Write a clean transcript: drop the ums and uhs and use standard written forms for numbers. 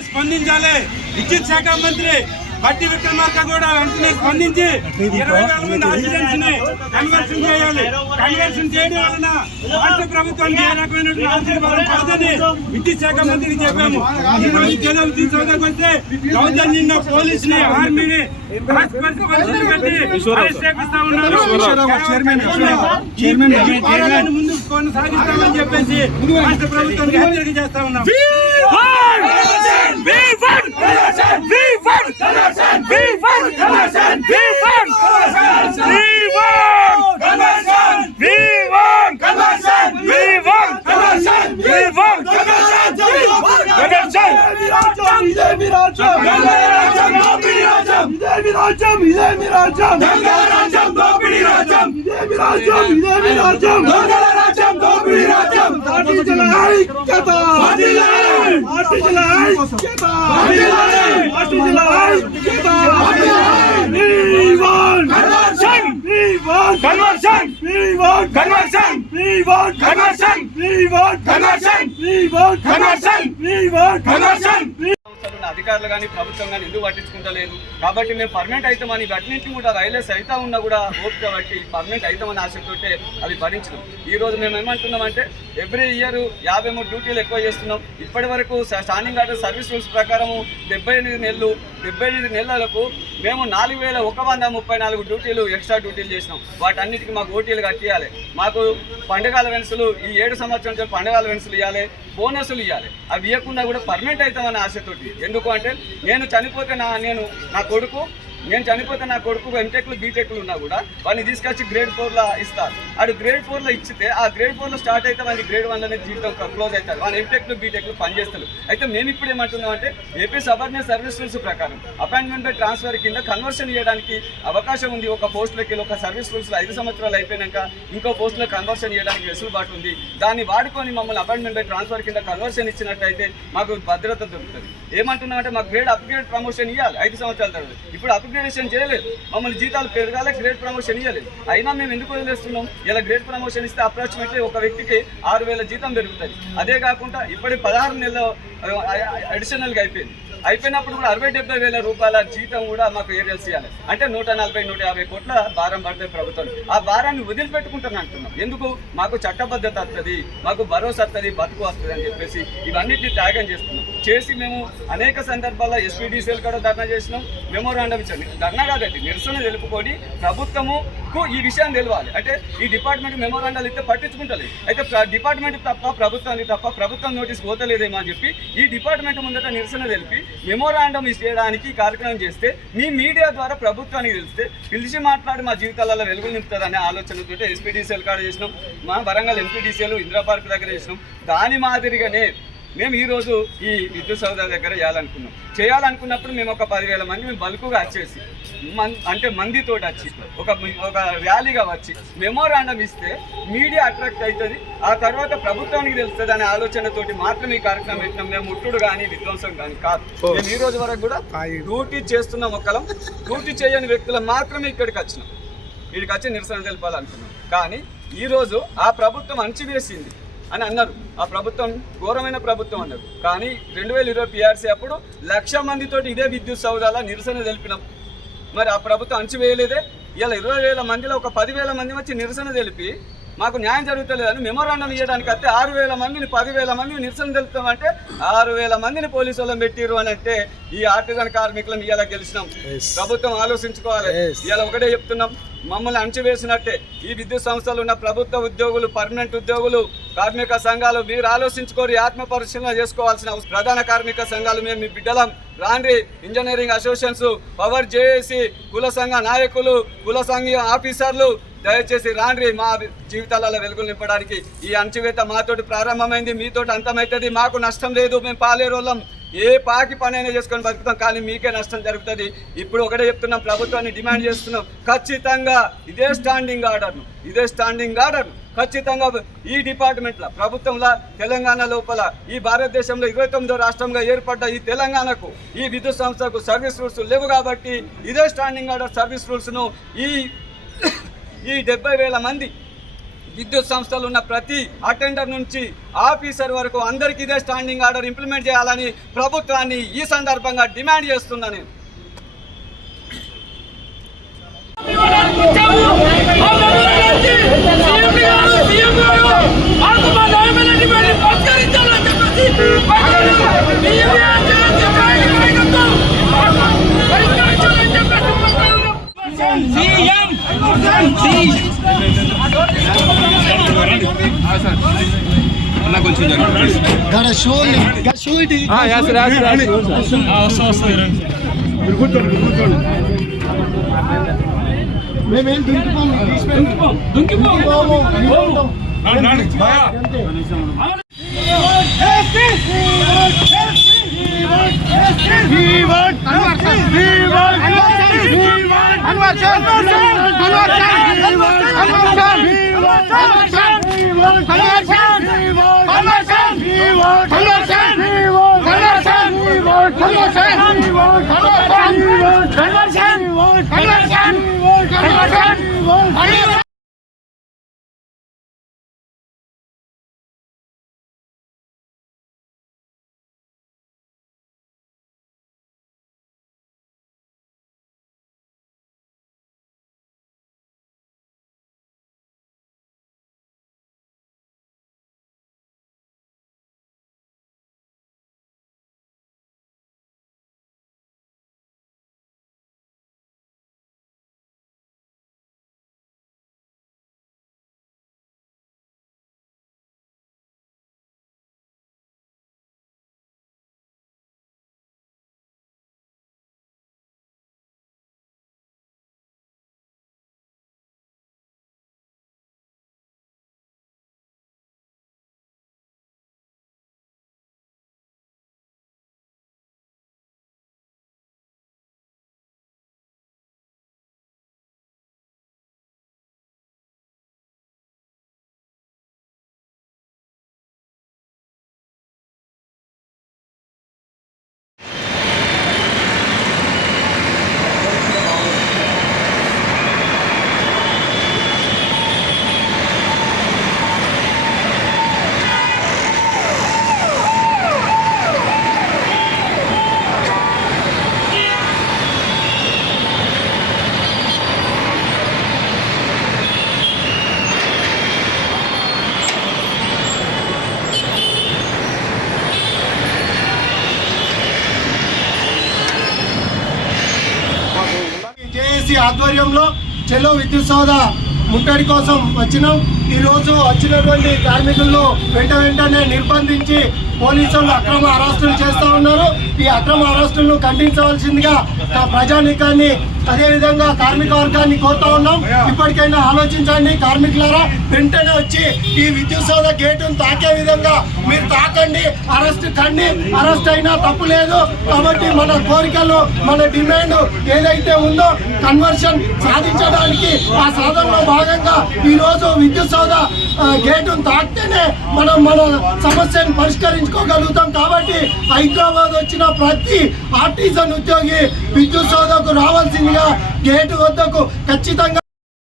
స్పందించాలి. విద్యుత్ శాఖ మంత్రి బట్టి విక్రమార్క కూడా వెంటనే స్పందించి 20,000 మంది ఆర్డినెన్స్ ని కన్వర్షన్ చేయాలి. కన్వర్షన్ చేయడం వలన రాష్ట్ర ప్రభుత్వానికి ఏ రకమైనటువంటి ఆర్థిక భారం పడదని విద్యుత్ శాఖ మంత్రికి చెప్పాము. ఈ రోజు జనం తీసుకొస్తే దౌర్జన్యంగా పోలీసుని ఆర్మీని ముందు కొనసాగిస్తామని చెప్పేసి రాష్ట్ర ప్రభుత్వానికి హెచ్చరిక చేస్తా ఉన్నాం. అధికారులు కానీ ప్రభుత్వం కానీ ఎందుకు పట్టించుకుంటలేదు కాబట్టి మేము పర్మనెంట్ అవుతామని అన్నింటి కూడా వైలెస్ అవుతా ఉన్నా కూడా హోప్ కాబట్టి పర్మనెంట్ అవుతామని ఆశతోటే అవి భరించినాం. ఈ రోజు మేము ఏమంటున్నామంటే ఎవ్రీ ఇయర్ 53 డ్యూటీలు ఎక్కువ చేస్తున్నాం. ఇప్పటి వరకు స్టాండింగ్ ఆర్డర్ సర్వీస్ రూల్స్ ప్రకారము 78 నెలలకు మేము 4,134 డ్యూటీలు ఎక్స్ట్రా డ్యూటీలు చేసినాం. వాటన్నిటికీ మాకు ఓటీలు కట్టియాలి. మాకు పండుగల వెన్సులు ఈ 7 సంవత్సరాల పండుగల వెన్సులు ఇవ్వాలి, బోనసులు ఇవ్వాలి. అవి ఇవ్వకుండా కూడా పర్మనెంట్ అవుతామని ఆశతోటి. ఎందుకు అంటే నేను చనిపోతే నా కొడుకు ఎంటెక్లు బీటెక్లు ఉన్నా కూడా వాడిని తీసుకొచ్చి గ్రేడ్ 4లో ఇస్తారు. వాడు గ్రేడ్ 4లో ఇచ్చితే ఆ గ్రేడ్ 4లో స్టార్ట్ అయితే వాడిని గ్రేడ్ 1లోనే జీవితం క్లోజ్ అవుతారు. వాడు ఎంటెక్లు బీటెక్లు పనిచేస్తారు. అయితే మేము ఇప్పుడు ఏమంటున్నాం అంటే ఏపీ సబార్డినేట్ సర్వీస్ రూల్స్ ప్రకారం అపాయింట్మెంట్ బై ట్రాన్స్ఫర్ కింద కన్వర్షన్ చేయడానికి అవకాశం ఉంది. ఒక పోస్టులకి ఒక సర్వీస్ రూల్స్ 5 సంవత్సరాలు అయిపోయాక ఇంకో పోస్టులో కన్వర్షన్ చేయడానికి వెసులుబాటు ఉంది. దాన్ని వాడుకొని మమ్మల్ని అపాయింట్మెంట్ బై ట్రాన్స్ఫర్ కింద కన్వర్షన్ ఇచ్చినట్టయితే మాకు భద్రత దొరుకుతుంది. ఏమంటున్నాం అంటే మాకు గ్రేడ్ అప్గ్రేడ్ ప్రమోషన్ ఇవ్వాలి 5 సంవత్సరాల తర్వాత. ఇప్పుడు అప్గ్రేడేషన్ చేయలేదు, మమ్మల్ని జీతాలు పెరగాలి, గ్రేడ్ ప్రమోషన్ ఇవ్వలేదు. అయినా మేము ఎందుకు వదిలేస్తున్నాం? ఇలా గ్రేడ్ ప్రమోషన్ ఇస్తే అప్రాక్సిమేట్లీ ఒక వ్యక్తికి 6,000 జీతం పెరుగుతుంది. అదే కాకుండా ఇప్పటి 16 నెలలు అడిషనల్గా అయిపోయినప్పుడు కూడా 60,000-70,000 రూపాయల జీతం కూడా మాకు ఏరియాల్సి ఇవ్వాలి. అంటే 140-150 కోట్ల భారం పడుతుంది ప్రభుత్వం. ఆ భారాన్ని వదిలిపెట్టుకుంటాను అంటున్నాం. ఎందుకు? మాకు చట్టబద్ధత వస్తుంది, మాకు భరోసా వస్తుంది, బతుకు వస్తుంది అని చెప్పేసి ఇవన్నిటిని త్యాగం చేస్తున్నాం. చేసి మేము అనేక సందర్భాల్లో ఎస్పీడీసీఎల్ కూడా ధర్నా చేసినాం, మెమోరాండం ఇచ్చాం. ధర్నా కాదండి, నిరసన తెలుపుకొని ప్రభుత్వముకు ఈ విషయం తెలవాలి. అంటే ఈ డిపార్ట్మెంట్ మెమోరాండాలు ఇస్తే పట్టించుకుంటలేదు. అయితే డిపార్ట్మెంట్ తప్ప ప్రభుత్వానికి తప్ప ప్రభుత్వం నోటీస్ పోతలేదేమో అని చెప్పి ఈ డిపార్ట్మెంట్ ముందట నిరసన తెలిపి మెమోరాండం చేయడానికి కార్యక్రమం చేస్తే మీ మీడియా ద్వారా ప్రభుత్వానికి పిలిచి మాట్లాడి మా జీవితాలలో వెలుగులు నింపుతుంది అనే ఆలోచనతో ఎస్పీడీసీఎల్ కాడ చేసినాం, మా వరంగల్ ఎంపీడీసీఎల్ ఇందిరా పార్క్ దగ్గర చేసినాం. దాని మాదిరిగానే మేము ఈరోజు ఈ విద్యుత్ సౌధ దగ్గర చేయాలనుకున్నప్పుడు మేము ఒక 10,000 మంది మేము బల్కుగా వచ్చేసి అంటే మందితోటి వచ్చి ఒక ర్యాలీగా వచ్చి మెమోరాండం ఇస్తే మీడియా అట్రాక్ట్ అవుతుంది, ఆ తర్వాత ప్రభుత్వానికి తెలుస్తుంది అనే ఆలోచనతోటి మాత్రం ఈ కార్యక్రమం పెట్టినాం. మేము ముట్టుడు కానీ విధ్వంసం కానీ కాదు. మేము ఈ రోజు వరకు కూడా డ్యూటీ చేస్తున్నాం. డ్యూటీ చేయని వ్యక్తులు మాత్రమే ఇక్కడికి వచ్చినాం. వీడికి వచ్చి నిరసన తెలపాలనుకున్నాం. కానీ ఈరోజు ఆ ప్రభుత్వం అణచివేసింది అని అన్నారు. ఆ ప్రభుత్వం ఘోరమైన ప్రభుత్వం అన్నారు. కానీ 2020 PRC అప్పుడు 1,00,000 మందితోటి ఇదే విద్యుత్ సౌదాల నిరసన తెలిపినాం. మరి ఆ ప్రభుత్వం అణచివేయలేదే. ఇలా 20,000 మందిలో ఒక 10,000 మంది వచ్చి నిరసన తెలిపి మాకు న్యాయం జరుగుతలేదని మెమోరాండం ఇవ్వడానికి వస్తే 6,000 మందిని 10,000 మందిని నిరసన తెలుపుతామంటే 6,000 మందిని పోలీసు వాళ్ళని పెట్టిరు అని అంటే ఈ ఆర్టిజన్ కార్మికులను ఇలా గెలిచినాం. ప్రభుత్వం ఆలోచించుకోవాలి. ఇలా ఒకటే చెప్తున్నాం, మమ్మల్ని అణచివేసినట్టే ఈ విద్యుత్ సంస్థలు ఉన్న ప్రభుత్వ ఉద్యోగులు, పర్మనెంట్ ఉద్యోగులు, కార్మిక సంఘాలు మీరు ఆలోచించుకోరి, ఆత్మ పరిశీలన చేసుకోవాల్సిన ప్రధాన కార్మిక సంఘాలు మేము మీ బిడ్డలం. రాండ్రి ఇంజనీరింగ్ అసోసియేషన్స్, పవర్ జేఏసీ, కుల సంఘ నాయకులు, కుల సంఘ ఆఫీసర్లు దయచేసి రాండ్రి. మా జీవితాలలో వెలుగులు నింపడానికి ఈ అణచివేత మాతోటి ప్రారంభమైంది, మీతోటి అంతమవుతుంది. మాకు నష్టం లేదు, మేము పాలేరోళ్ళం. ఏ పాకి పని అయినా చేసుకొని బతుకుతాం, కానీ మీకే నష్టం జరుగుతుంది. ఇప్పుడు ఒకటే చెప్తున్నాం, ప్రభుత్వాన్ని డిమాండ్ చేస్తున్నాం, ఖచ్చితంగా ఇదే స్టాండింగ్ ఆర్డర్ ఖచ్చితంగా ఈ డిపార్ట్మెంట్ల ప్రభుత్వంలో తెలంగాణ లోపల ఈ భారతదేశంలో 29వ రాష్ట్రంగా ఏర్పడ్డ ఈ తెలంగాణకు ఈ విద్యుత్ సంస్థకు సర్వీస్ రూల్స్ లేవు కాబట్టి ఇదే స్టాండింగ్ ఆర్డర్ సర్వీస్ రూల్స్ను ఈ 70,000 మంది విద్యుత్ సంస్థలు ఉన్న ప్రతి అటెండర్ నుంచి ఆఫీసర్ వరకు అందరికీ ఇదే స్టాండింగ్ ఆర్డర్ ఇంప్లిమెంట్ చేయాలని ప్రభుత్వాన్ని ఈ సందర్భంగా డిమాండ్ చేస్తున్నా నేను. ఆధ్వర్యంలో చెలో విద్యుత్ సౌధ ముట్టడి కోసం వచ్చినాం. ఈ రోజు వచ్చినటువంటి కార్మికులను వెంటనే నిర్బంధించి పోలీసులు అక్రమ అరెస్టులు చేస్తూ ఉన్నారు. ఈ అక్రమ అరెస్టులను ఖండించవలసిందిగా ప్రజానీకాన్ని అదేవిధంగా కార్మిక వర్గాన్ని కోరుతా ఉన్నాం. ఇప్పటికైనా ఆలోచించండి కార్మికులారా, వెంటనే వచ్చి ఈ విద్యుత్ సౌధ గేటును తాకే విధంగా మీరు తాకండి, అరెస్ట్ కండి. అరెస్ట్ అయినా తప్పు లేదు. కాబట్టి మన కోరికలు, మన డిమాండ్ ఏదైతే ఉందో కన్వర్షన్ సాధించడానికి ఆ సాధనలో భాగంగా ఈ రోజు విద్యుత్ సౌధ గేటును తాకితేనే మనం మన సమస్యను పరిష్కరించుకోగలుగుతాం. కాబట్టి హైదరాబాద్ వచ్చిన ప్రతి ఆర్టిజన్ ఉద్యోగి విద్యుత్ సౌధకు రావాల్సిందిగా గేటు వద్దకు ఖచ్చితంగా